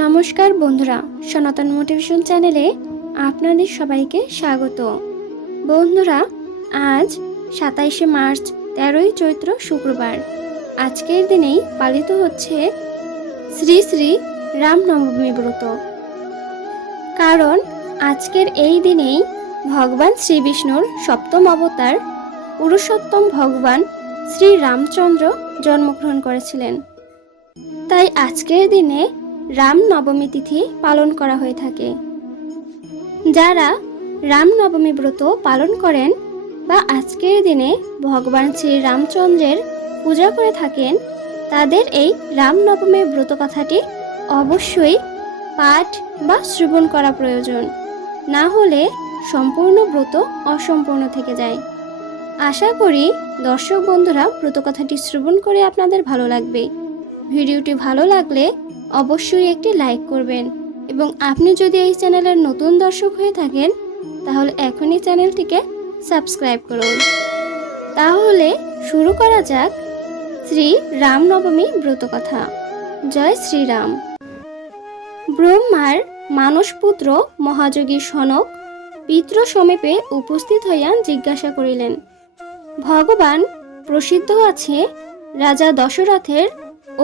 নমস্কার বন্ধুরা, সনাতন মোটিভেশন চ্যানেলে আপনাদের সবাইকে স্বাগত। বন্ধুরা, আজ 27শে মার্চ 13ই চৈত্র শুক্রবার। আজকের দিনেই পালিত হচ্ছে শ্রী শ্রী রামনবমী ব্রত। কারণ আজকের এই দিনেই ভগবান শ্রী বিষ্ণুর সপ্তম অবতার পুরুষোত্তম ভগবান শ্রী রামচন্দ্র জন্মগ্রহণ করেছিলেন। তাই আজকের দিনে রামনবমী তিথি পালন করা হয়ে থাকে। যারা রামনবমী ব্রত পালন করেন বা আজকের দিনে ভগবান শ্রী রামচন্দ্রের পূজা করে থাকেন, তাদের এই রামনবমী ব্রত কথাটি অবশ্যই পাঠ বা শ্রবণ করা প্রয়োজন। না হলে সম্পূর্ণ ব্রত অসম্পূর্ণ থেকে যায়। আশা করি দর্শক বন্ধুরা ব্রত কথাটি শ্রবণ করে আপনাদের ভালো লাগবে। ভিডিওটি ভালো লাগলে অবশ্যই একটি লাইক করবেন এবং আপনি যদি এই চ্যানেলের নতুন দর্শক হয়ে থাকেন তাহলে এখনই চ্যানেলটিকে সাবস্ক্রাইব করুন। তাহলে শুরু করা যাক শ্রী রামনবমী ব্রতকথা। জয় শ্রীরাম। ব্রহ্মার মানসপুত্র মহাযোগী সনক পিতৃ সমীপে উপস্থিত হইয়া জিজ্ঞাসা করিলেন, ভগবান প্রসিদ্ধ আছে রাজা দশরথের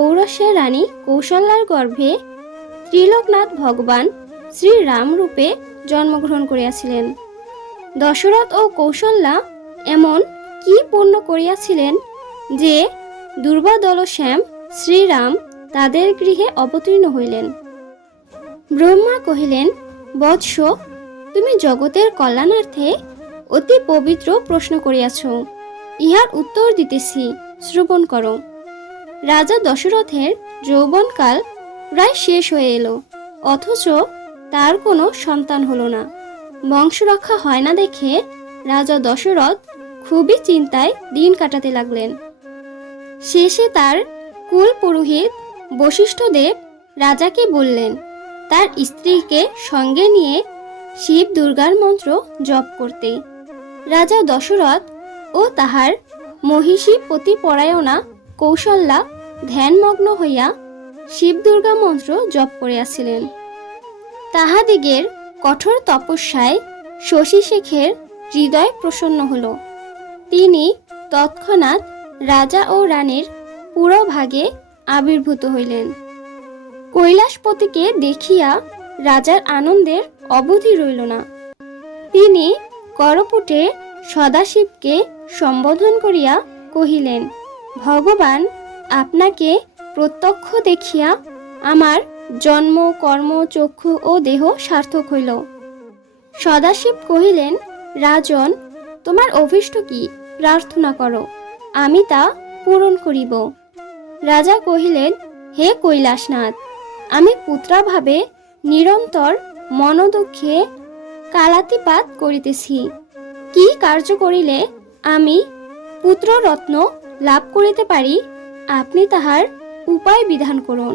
ঔরসের রানী কৌশল্যার গর্ভে ত্রিলোকনাথ ভগবান শ্রীরাম রূপে জন্মগ্রহণ করিয়াছিলেন। দশরথ ও কৌশল্যা এমন কি পুণ্য করিয়াছিলেন যে দুর্বাদলশ্যাম শ্রীরাম তাদের গৃহে অবতীর্ণ হইলেন। ব্রহ্মা কহিলেন, বৎস, তুমি জগতের কল্যাণার্থে অতি পবিত্র প্রশ্ন করিয়াছ, ইহার উত্তর দিতেছি, শ্রবণ করো। রাজা দশরথের যৌবনকাল প্রায় শেষ হয়ে এলো, অথচ তার কোনো সন্তান হলো না। বংশরক্ষা হয় না দেখে রাজা দশরথ খুবই চিন্তায় দিন কাটাতে লাগলেন। শেষে তার কুল পুরোহিত বশিষ্ঠদেব রাজাকে বললেন তার স্ত্রীকে সঙ্গে নিয়ে শিব দুর্গার মন্ত্র জপ করতে। রাজা দশরথ ও তাহার মহিষী পতিপরায়ণা কৌশল্যা ধ্যানমগ্ন হইয়া শিব দুর্গা মন্ত্র জপ করিয়াছিলেন। তাহাদিগের কঠোর তপস্যায় শশী শেখের হৃদয় প্রসন্ন হল। তিনি তৎক্ষণাৎ রাজা ও রানীর পুরভাগে আবির্ভূত হইলেন। কৈলাসপতিকে দেখিয়া রাজার আনন্দের অবধি রইল না। তিনি করপুটে সদাশিবকে সম্বোধন করিয়া কহিলেন, ভগবান, আপনাকে প্রত্যক্ষ দেখিয়া আমার জন্ম, কর্ম, চক্ষু ও দেহ সার্থক হইল। সদাশিব কহিলেন, রাজন, তোমার অভীষ্ট কি, প্রার্থনা করো, আমি তা পূরণ করিব। রাজা কহিলেন, হে কৈলাসনাথ, আমি পুত্রাভাবে নিরন্তর মনোদুঃখে কালাতিপাত করিতেছি। কি কার্য করিলে আমি পুত্ররত্ন লাভ করিতে পারি, আপনি তাহার উপায় বিধান করুন।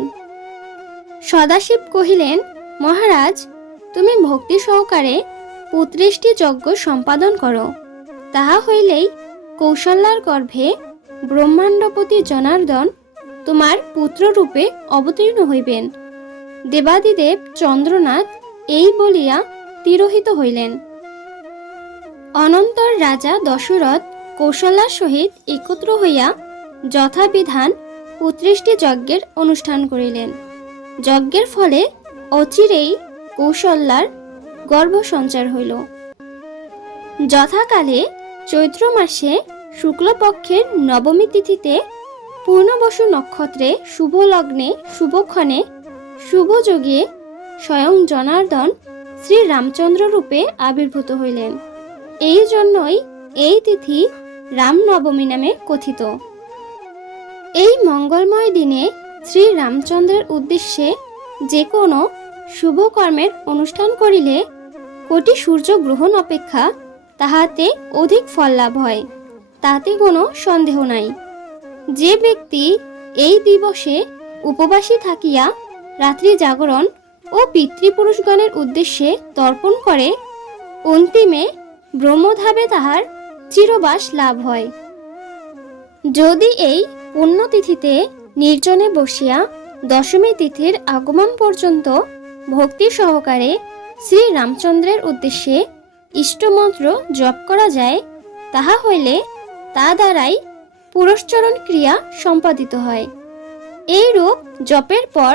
সদাশিব কহিলেন, মহারাজ, তুমি ভক্তি সহকারে পুত্রেষ্টি যজ্ঞ সম্পাদন করো। তাহা হইলেই কৌশল্যার গর্ভে ব্রহ্মাণ্ডপতি জনার্দন তোমার পুত্ররূপে অবতীর্ণ হইবেন। দেবাদিদেব চন্দ্রনাথ এই বলিয়া তিরোহিত হইলেন। অনন্তর রাজা দশরথ কৌশল্যার সহিত একত্র হইয়া যথাবিধান পুত্রেষ্টি যজ্ঞের অনুষ্ঠান করিলেন। যজ্ঞের ফলে অচিরেই কৌশল্যার গর্ভ সঞ্চার হইল। যথাকালে চৈত্র মাসে শুক্লপক্ষের নবমী তিথিতে পূর্ণবসু নক্ষত্রে শুভ লগ্নে শুভক্ষণে শুভযোগে স্বয়ং জনার্দন শ্রী রামচন্দ্র রূপে আবির্ভূত হইলেন। এই জন্যই এই তিথি রামনবমী নামে কথিত। এই মঙ্গলময় দিনে শ্রী রামচন্দ্রের উদ্দেশ্যে যে কোনো শুভ কর্মের অনুষ্ঠান করিলে কোটি সূর্য গ্রহণ অপেক্ষা তাহাতে অধিক ফল লাভ হয়, তাতে কোনো সন্দেহ নাই। যে ব্যক্তি এই দিবসে উপবাসী থাকিয়া রাত্রি জাগরণ ও পিতৃপুরুষগণের উদ্দেশ্যে তর্পণ করে, অন্তিমে ব্রহ্মধাবে তাহার চিরবাস লাভ হয়। যদি এই পুণ্যতিথিতে নির্জনে বসিয়া দশমী তিথির আগমন পর্যন্ত ভক্তি সহকারে শ্রী রামচন্দ্রের উদ্দেশ্যে ইষ্টমন্ত্র জপ করা যায়, তাহা হইলে তা দ্বারাই পুরস্চরণ ক্রিয়া সম্পাদিত হয়। এইরূপ জপের পর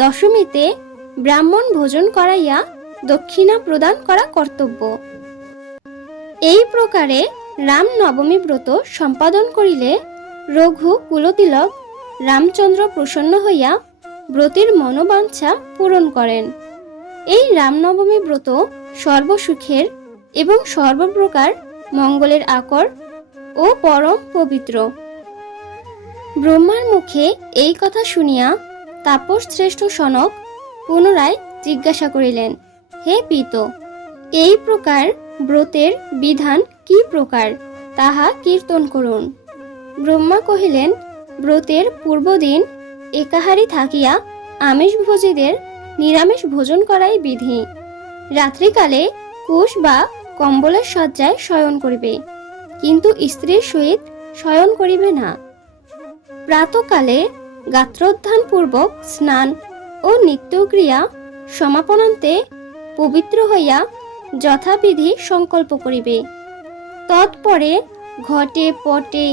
দশমীতে ব্রাহ্মণ ভোজন করাইয়া দক্ষিণা প্রদান করা কর্তব্য। এই প্রকারে রাম নবমী ব্রত সম্পাদন করিলে রঘু কুলতিলক রামচন্দ্র প্রসন্ন হইয়া ব্রতের মনোবাঞ্ছা পূরণ করেন। এই রামনবমী ব্রত সর্বসুখের এবং সর্বপ্রকার মঙ্গলের আকর ও পরম পবিত্র। ব্রহ্মার মুখে এই কথা শুনিয়া তাপস শ্রেষ্ঠ সনক পুনরায় জিজ্ঞাসা করিলেন, হে পিত, এই প্রকার ব্রতের বিধান কি প্রকার, তাহা কীর্তন করুন। ব্রহ্মা কহিলেন, ব্রতের পূর্বদিন একাহারী থাকিয়া আমিষভোজীদের নিরামিষ ভোজন করাই বিধি। রাত্রিকালে কুশ বা কম্বলের শয্যায় শয়ন করিবে, কিন্তু স্ত্রীর সহিত শয়ন করিবে না। প্রাতকালে গাত্রোত্থান পূর্বক স্নান ও নিত্যক্রিয়া সমাপনান্তে পবিত্র হইয়া যথাবিধি সংকল্প করিবে। তৎপরে ঘটে পটে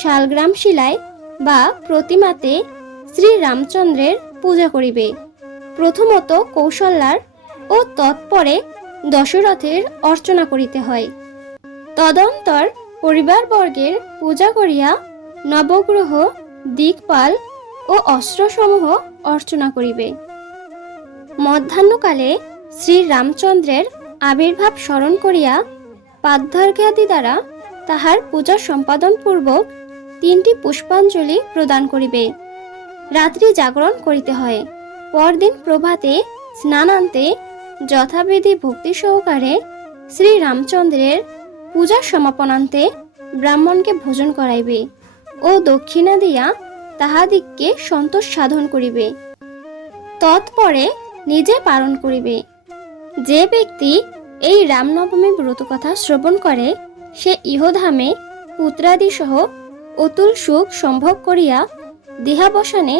শালগ্রাম শিলায় বা প্রতিমাতে শ্রী রামচন্দ্রের পূজা করিবে। প্রথমত কৌশল্যার ও তৎপরে দশরথের অর্চনা করিতে হয়। তদন্তর পরিবারবর্গের পূজা করিয়া নবগ্রহ, দিকপাল ও অস্ত্রসমূহ অর্চনা করিবে। মধ্যাহ্নকালে শ্রী রামচন্দ্রের আবির্ভাব স্মরণ করিয়া পাদ্যার্ঘ্যাদি দ্বারা তাহার পূজা সম্পাদন পূর্বক 3টি পুষ্পাঞ্জলি প্রদান করিবে। রাত্রি জাগরণ করিতে হয়। পরদিন প্রভাতে স্নানান্তে যথাবিধি ভক্তি সহকারে শ্রী রামচন্দ্রের পূজা সমাপনান্তে ব্রাহ্মণকে ভোজন করাইবে ও দক্ষিণা দিয়া তাহাদিগকে সন্তোষ সাধন করিবে। তৎপরে নিজে পালন করিবে। যে ব্যক্তি এই রামনবমী ব্রতকথা শ্রবণ করে, সে ইহধামে পুত্রাদি সহ অতুল সুখ সম্ভব করিয়া দেহাবসানে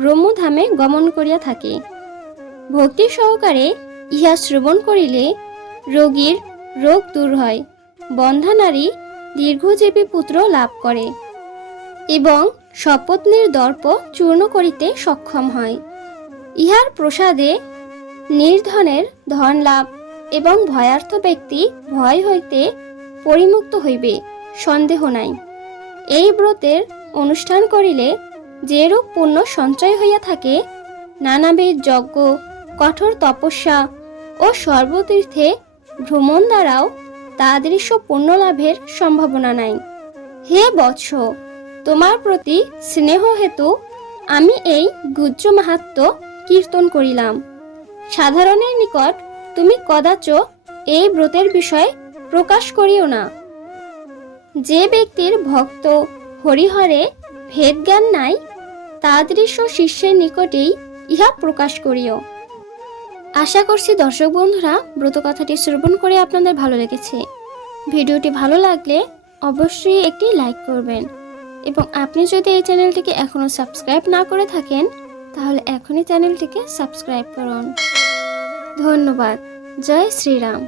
ব্রহ্মধামে গমন করিয়া থাকে। ভক্তি সহকারে ইহা শ্রবণ করিলে রোগীর রোগ দূর হয়, বন্ধা নারী দীর্ঘজীবী পুত্র লাভ করে এবং সপত্নীর দর্প চূর্ণ করিতে সক্ষম হয়। ইহার প্রসাদে নির্ধনের ধন লাভ এবং ভয়ার্থ ব্যক্তি ভয় হইতে পরিমুক্ত হইবে, সন্দেহ নাই। এই ব্রতের অনুষ্ঠান করিলে যেরূপ পুণ্য সঞ্চয় হইয়া থাকে, নানাবিধ যজ্ঞ, কঠোর তপস্যা ও সর্বতীর্থে ভ্রমণ দ্বারাও তাদৃশ পুণ্য লাভের সম্ভাবনা নাই। হে বৎস, তোমার প্রতি স্নেহ হেতু আমি এই গুহ্য মাহাত্ম্য কীর্তন করিলাম। সাধারণের নিকট তুমি কদাচ এই ব্রতের বিষয় প্রকাশ করিও না। যে ব্যক্তির ভক্ত হরিহরে ভেদ জ্ঞান নাই, তাদৃশ শিষ্যের নিকটেই ইহা প্রকাশ করিও। আশা করছি দর্শক বন্ধুরা ব্রতকথাটি শ্রবণ করে আপনাদের ভালো লেগেছে। ভিডিওটি ভালো লাগলে অবশ্যই একটি লাইক করবেন এবং আপনি যদি এই চ্যানেলটিকে এখনো সাবস্ক্রাইব না করে থাকেন, তাহলে এখনই চ্যানেলটিকে সাবস্ক্রাইব করুন। ধন্যবাদ। জয় শ্রীরাম।